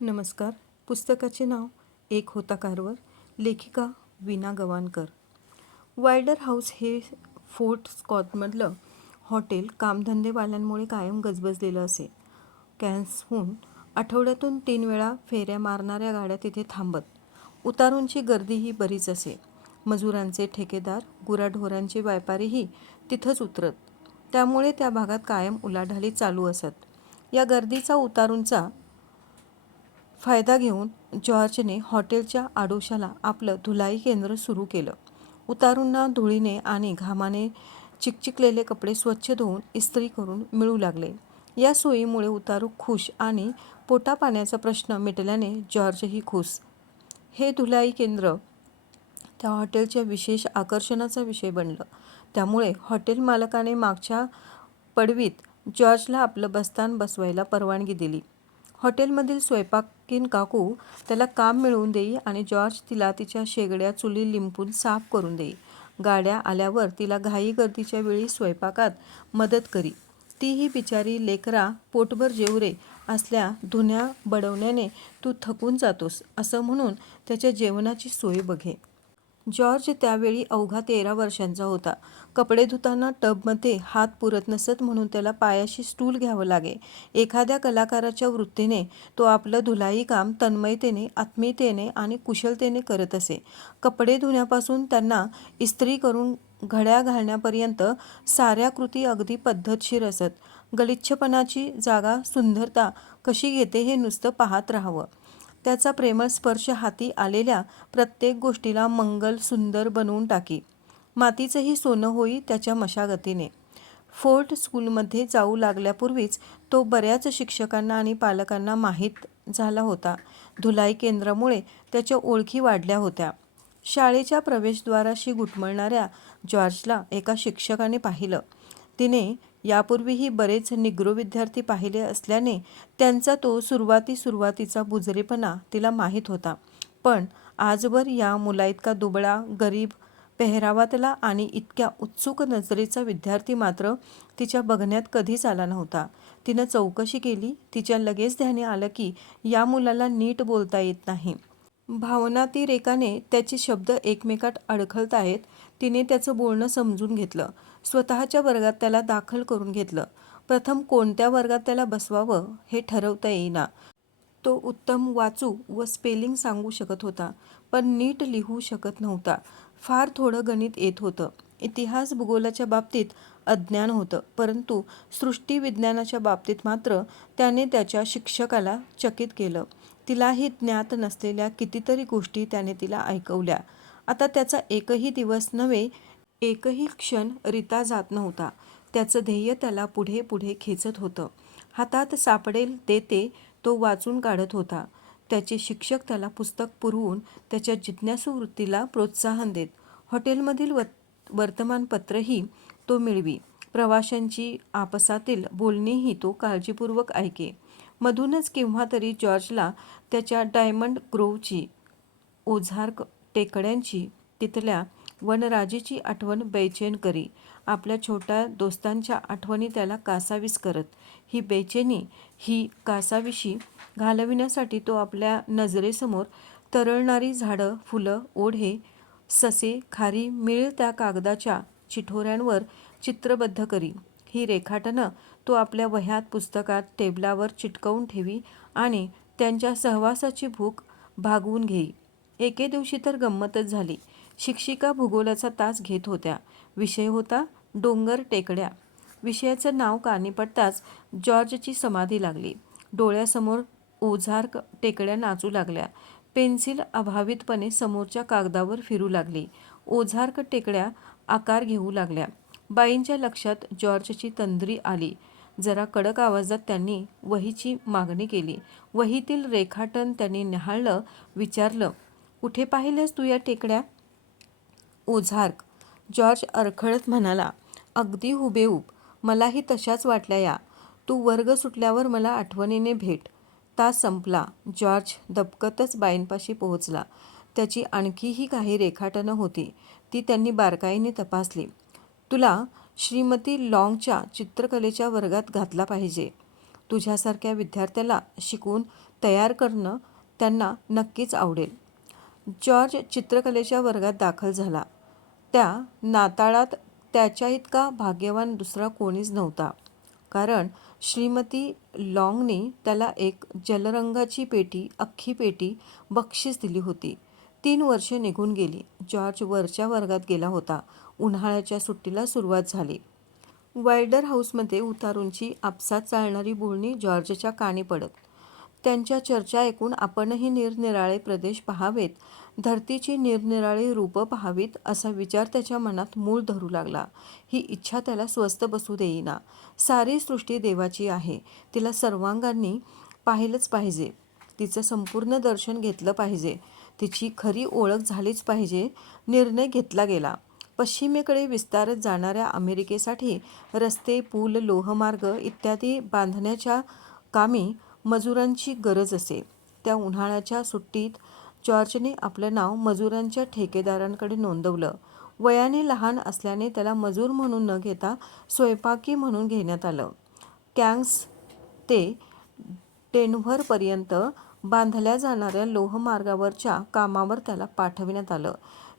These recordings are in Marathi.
नमस्कार. पुस्तकाचे नाव एक होता कारवर लेखिका विना गवाणकर. वायडर हाऊस हे फोर्ट स्कॉटमधलं हॉटेल कामधंदेवाल्यांमुळे कायम गजबजलेलं असे. कॅन्सहून आठवड्यातून तीन वेळा फेऱ्या मारणाऱ्या गाड्या तिथे थांबत. उतारूंची गर्दीही बरीच असे. मजुरांचे ठेकेदार गुराढोरांचे व्यापारीही तिथंच उतरत. त्यामुळे त्या भागात कायम उलाढाली चालू असत. या गर्दीचा उतारूंचा फायदा घेऊन जॉर्जने हॉटेलच्या आडोशाला आपलं धुलाई केंद्र सुरू केलं. उतारूंना धुळीने आणि घामाने चिकचिकलेले कपडे स्वच्छ धुवून इस्त्री करून मिळू लागले. या सोयीमुळे उतारू खुश आणि पोटापाण्याचा प्रश्न मिटल्याने जॉर्जही खुश. हे धुलाई केंद्र त्या हॉटेलच्या विशेष आकर्षणाचा विषय बनलं. त्यामुळे हॉटेल मालकाने मागच्या पडवीत जॉर्जला आपलं बस्तान बसवायला परवानगी दिली. हॉटेलमधील स्वयंपाकीन काकू त्याला काम मिळवून देई आणि जॉर्ज तिला तिच्या शेगड्या चुली लिंपून साफ करून देई. गाड्या आल्यावर तिला घाई गर्दीच्या वेळी स्वयंपाकात मदत करी. तीही बिचारी लेकरा पोटभर जेवरे असल्या धुन्या बडवण्याने तू थकून जातोस असं म्हणून त्याच्या जेवणाची सोय बघे. जॉर्ज त्यावेळी अवघा तेरा वर्षांचा होता. कपडे धुताना टबमध्ये हात पुरत नसत म्हणून त्याला पायाशी स्टूल घ्यावं लागे. एखाद्या कलाकाराच्या वृत्तीने तो आपलं धुलाई काम तन्मयतेने आत्मीयतेने आणि कुशलतेने करत असे. कपडे धुण्यापासून त्यांना इस्त्री करून घड्या घालण्यापर्यंत साऱ्या कृती अगदी पद्धतशीर असत. गलिच्छपणाची जागा सुंदरता कशी घेते हे नुसतं पाहत राहावं. त्याचा प्रेमळ स्पर्श हाती आलेल्या प्रत्येक गोष्टीला मंगल सुंदर बनवून टाकी. मातीचंही सोनं होई त्याच्या मशागतीने. फोर्ट स्कूलमध्ये जाऊ लागल्यापूर्वीच तो बऱ्याच शिक्षकांना आणि पालकांना माहीत झाला होता. धुलाई केंद्रामुळे त्याच्या ओळखी वाढल्या होत्या. शाळेच्या प्रवेशद्वाराशी गुटमळणाऱ्या जॉर्जला एका शिक्षकाने पाहिलं. तिने यापूर्वीही बरेच निग्रो विद्यार्थी पाहिले असल्याने त्यांचा तो सुरुवाती सुरुवातीचा बुजरेपणा तिला माहीत होता. पण आजवर या मुलाइतका दुबळा गरीब पेहरावातला आणि इतक्या उत्सुक नजरेचा विद्यार्थी मात्र तिच्या बघण्यात कधीच आला नव्हता. तिनं चौकशी केली तिच्या लगेच ध्याने आलं की या मुलाला नीट बोलता येत नाही. भावनातिरेकाने त्याचे शब्द एकमेकात अडखळत आहेत तिने त्याचं बोलणं समजून घेतलं. स्वतःच्या वर्गात त्याला दाखल करून घेतलं. प्रथम कोणत्या वर्गात त्याला बसवावं हे ठरवता येईना. तो उत्तम वाचू व स्पेलिंग सांगू शकत होता पण नीट लिहू शकत नव्हता. फार थोडं गणित येत होतं. इतिहास भूगोलाच्या बाबतीत अज्ञान होतं परंतु सृष्टी विज्ञानाच्या बाबतीत मात्र त्याने त्याच्या शिक्षकाला चकित केलं. तिलाही ज्ञात नसलेल्या कितीतरी गोष्टी त्याने तिला ऐकवल्या. आता त्याचा एकही दिवस नव्हे एकही क्षण रिता जात नव्हता. त्याचं ध्येय त्याला पुढे पुढे खेचत होतं. हातात सापडेल ते ते तो वाचून काढत होता. त्याचे शिक्षक त्याला पुस्तक पुरवून त्याच्या जिज्ञासू वृत्तीला प्रोत्साहन देत. हॉटेलमधील व वर्तमानपत्रही तो मिळवी. प्रवाशांची आपसातील बोलणेही तो काळजीपूर्वक ऐके. मधूनच केव्हा तरी जॉर्जला त्याच्या डायमंड ग्रोवची ओझार्क टेकड्यांची तिथल्या वनराजीची आठवण बेचैन करी आपल्या छोट्या दोस्तांच्या आठवणी त्याला कासावीस करत. ही बेचैनी ही कासाविशी घालविण्यासाठी तो आपल्या नजरेसमोर तरळणारी झाडं फुलं ओढे ससे खारी मिळ त्या कागदाच्या चिठोऱ्यांवर चित्रबद्ध करी. ही रेखाटनं तो आपल्या वह्यात पुस्तकात टेबलावर चिटकवून ठेवी आणि त्यांच्या सहवासाची भूक भागवून घेई. एके दिवशी तर गंमतच झाली. शिक्षिका भूगोलाचा तास घेत होत्या. विषय होता डोंगर टेकड्या. विषयाचं नाव कानी पडताच जॉर्जची समाधी लागली. डोळ्यासमोर ओझार टेकड्या नाचू लागल्या. पेन्सिल अभावितपणे समोरच्या कागदावर फिरू लागली. ओझार्क टेकड्या आकार घेऊ लागल्या. बाईंच्या लक्षात जॉर्जची तंद्री आली. जरा कडक आवाजात त्यांनी वहीची मागणी केली. वहीतील रेखाटन त्यांनी न्याहाळलं विचारलं कुठे पाहिलेस तू या टेकड्या? ओझार्क जॉर्ज अरखळत म्हणाला अगदी हुबेहूब. मलाही तशाच वाटल्या या. तू वर्ग सुटल्यावर मला आठवणीने भेट. तास संपला. जॉर्ज दबकतच बाईंपाशी पोहोचला. त्याची आणखीही काही रेखाटनं होती. ती त्यांनी बारकाईने तपासली. तुला श्रीमती लॉंगच्या चित्रकलेच्या वर्गात घातला पाहिजे. तुझ्यासारख्या विद्यार्थ्याला शिकून तयार करणं त्यांना नक्कीच आवडेल. जॉर्ज चित्रकलेच्या वर्गात दाखल झाला. त्या नाताळात त्याच्या इतका भाग्यवान दुसरा कोणीच नव्हता. कारण श्रीमती लाँगने त्याला एक जलरंगाची पेटी अख्खी पेटी बक्षीस दिली होती. तीन वर्षे निघून गेली. जॉर्ज वरच्या वर्गात गेला होता. उन्हाळ्याच्या सुट्टीला सुरुवात झाली. वायडर हाऊसमध्ये उतारूंची आपसात चालणारी बोलणी जॉर्जच्या कानी पडत. त्यांच्या चर्चा ऐकून आपणही निरनिराळे प्रदेश पहावेत. धरतीची निरनिराळी रूपं पाहावीत असा विचार त्याच्या मनात मूळ धरू लागला. ही इच्छा त्याला स्वस्थ बसू देईना. सारी सृष्टी देवाची आहे. तिला सर्वांगांनी पाहिलंच पाहिजे. तिचं संपूर्ण दर्शन घेतलं पाहिजे. तिची खरी ओळख झालीच पाहिजे. निर्णय घेतला गेला. पश्चिमेकडे विस्तारत जाणाऱ्या अमेरिकेसाठी रस्ते पूल लोहमार्ग इत्यादी बांधण्याच्या कामी मजुरांची गरज असे. त्या उन्हाळ्याच्या सुट्टीत जॉर्जने आपलं नाव मजुरांच्या ठेकेदारांकडे नोंदवलं. वयाने लहान असल्याने त्याला मजूर म्हणून न घेता स्वयंपाकी म्हणून घेण्यात आलं. कॅंग्स ते डेन्व्हरपर्यंत बांधल्या जाणाऱ्या लोहमार्गावरच्या कामावर त्याला पाठविण्यात आलं.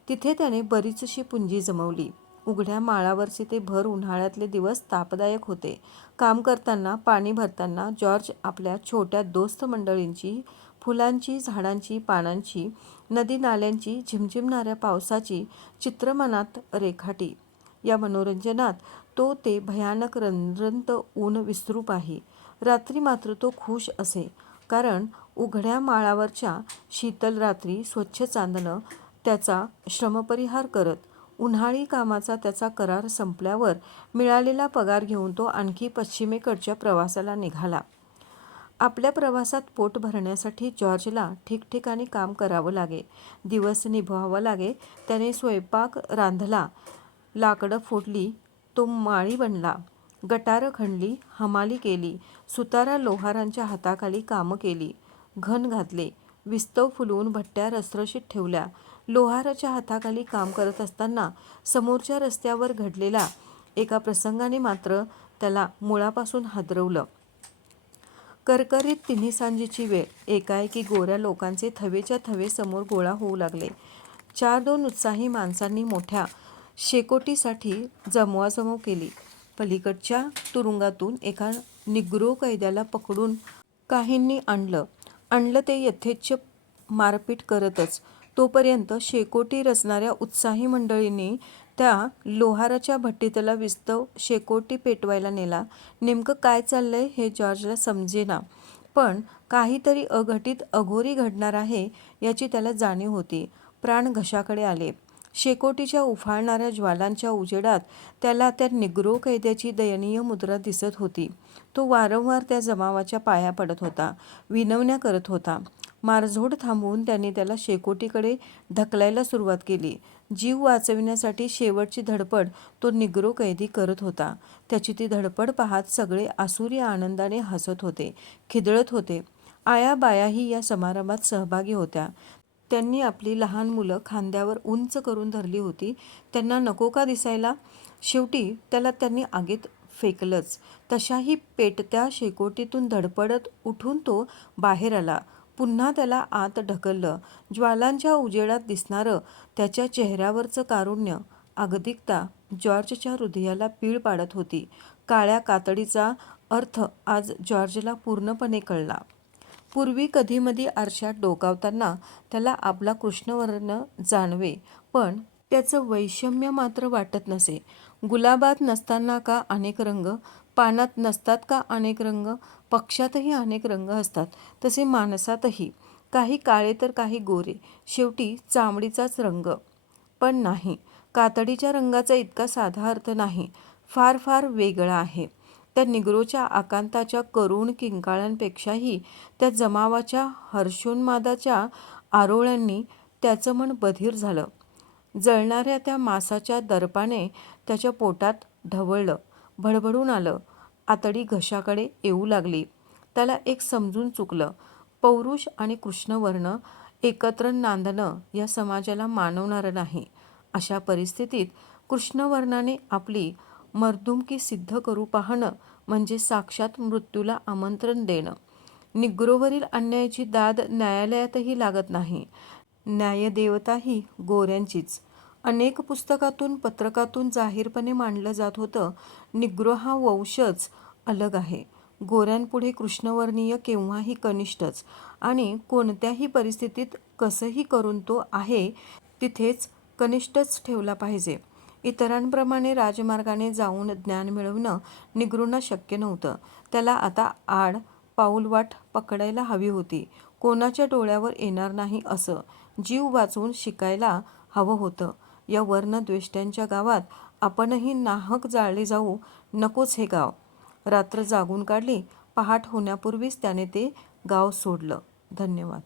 तिथे त्याने बरीचशी पुंजी जमवली. उघड्या माळावरचे ते भर उन्हाळ्यातले दिवस तापदायक होते. काम करताना पाणी भरताना जॉर्ज आपल्या छोट्या दोस्त मंडळींची फुलांची झाडांची पानांची नदी नाल्यांची झिमझिमणाऱ्या पावसाची चित्रमनात रेखाटी. या मनोरंजनात तो ते भयानक रंजंत ऊन विसरू पाही रात्री मात्र तो खुश असे कारण उघड्या माळावरच्या शीतल रात्री स्वच्छ चांदणं त्याचा श्रमपरिहार करत उन्हाळी कामाचा त्याचा करार संपल्यावर मिळालेला पगार घेऊन तो आणखी पश्चिमेकडच्या प्रवासाला निघाला. आपल्या प्रवासात पोट भरण्यासाठी जॉर्जला ठिकठिकाणी काम करावं लागे. दिवस निभवावा लागे. त्याने स्वयंपाक रांधला. लाकडं फोडली. तो माळी बनला. गटारं खणली. हमाली केली. सुतारा लोहारांच्या हाताखाली कामं केली. घन घातले. विस्तव फुलवून भट्ट्या रसरशीत ठेवल्या. लोहाराच्या हाताखाली काम करत असताना समोरच्या रस्त्यावर घडलेला एका प्रसंगाने मात्र त्याला मुळापासून हादरवलं. करकरीत तिन्ही सांजेची वेळ. एकाएकी गोऱ्या लोकांचे थवेच्या थवे समोर गोळा होऊ लागले. चार दोन उत्साही माणसांनी मोठ्या शेकोटीसाठी जमवाजमव केली. पलीकडच्या तुरुंगातून एका निग्रो कैद्याला पकडून काहींनी आणलं. आणलं ते यथेच्छ मारपीट करतच. तोपर्यंत शेकोटी रचणाऱ्या उत्साही मंडळींनी त्या लोहाराच्या भट्टीतला विस्तव शेकोटी पेटवायला नेला. नेमकं काय चाललंय हे जॉर्जला समजेना. पण काहीतरी अघटित अघोरी घडणार आहे याची त्याला जाणीव होती. प्राण घशाकडे आले. शेकोटीच्या उफाळणाऱ्या ज्वालांच्या उजेडात त्याला त्या निग्रो कैद्याची दयनीय मुद्रा दिसत होती. तो वारंवार त्या जमावाच्या पाया पडत होता. विनवण्या करत होता. मारझोड थांबवून त्यांनी त्याला शेकोटीकडे ढकलायला सुरुवात केली. जीव वाचविण्यासाठी शेवटची धडपड तो निग्रो कैदी करत होता. त्याची ती धडपड पाहत सगळे आसुरी आनंदाने हसत होते खिदळत होते. आया बायाही या समारंभात सहभागी होत्या. त्यांनी आपली लहान मुलं खांद्यावर उंच करून धरली होती. त्यांना नको का दिसायला? शेवटी त्याला त्यांनी आगीत फेकलंच. तशाही पेटत्या शेकोटीतून धडपडत उठून तो बाहेर आला. पुन्हा त्याला आत ढकललं. ज्वालांच्या उजेडात दिसणारं त्याच्या चेहऱ्यावरचं कारुण्य अगदिकता जॉर्जच्या हृदयाला पीळ पाडत होती. काळ्या कातडीचा अर्थ आज जॉर्जला पूर्णपणे कळला. पूर्वी कधीमधी आरशात डोकावताना त्याला आपला कृष्णवर्ण जाणवे पण त्याचं वैषम्य मात्र वाटत नसे. गुलाबात नसताना का अनेक रंग पानात नसतात का अनेक रंग? पक्षातही अनेक रंग असतात तसे माणसातही. काही काळे तर काही गोरे. शेवटी चामडीचाच रंग. पण नाही. कातडीच्या रंगाचा इतका साधा अर्थ नाही. फार फार वेगळा आहे. त्या निग्रोच्या आकांताच्या करुण किंकाळ्यांपेक्षाही त्या जमावाच्या हर्षोन्मादाच्या आरोळ्यांनी त्याचं मन बधीर झालं. जळणाऱ्या त्या मासाच्या दर्पाने त्याच्या पोटात ढवळलं. भडभडून आलं. आतडी घशाकडे येऊ लागली. त्याला एक समजून चुकलं. पौरुष आणि कृष्णवर्ण एकत्र नांदणं या समाजाला मानवणारं नाही. अशा परिस्थितीत कृष्णवर्णाने आपली मर्दुमकी सिद्ध करू पाहणं म्हणजे साक्षात मृत्यूला आमंत्रण देणं. निग्रोवरील अन्यायाची दाद न्यायालयातही लागत नाही. न्यायदेवताही गोऱ्यांचीच. अनेक पुस्तकातून पत्रकातून जाहीरपणे मांडलं जात होतं. निग्रो हा वंशच अलग आहे. गोऱ्यांपुढे कृष्णवर्णीय केव्हाही कनिष्ठच. आणि कोणत्याही परिस्थितीत कसंही करून तो आहे तिथेच कनिष्ठच ठेवला पाहिजे. इतरांप्रमाणे राजमार्गाने जाऊन ज्ञान मिळवणं निग्रोंना शक्य नव्हतं. त्याला आता आड पाऊलवाट पकडायला हवी होती. कोणाच्या डोळ्यावर येणार नाही असं. जीव वाचवून शिकायला हवं होतं. या वर्णद्वेष्ट्यांच्या गावात आपणही नाहक जाळले जाऊ नकोच हे गाव. रात्र जागून काढली पहाट होण्यापूर्वीच त्याने ते गाव सोडलं. धन्यवाद.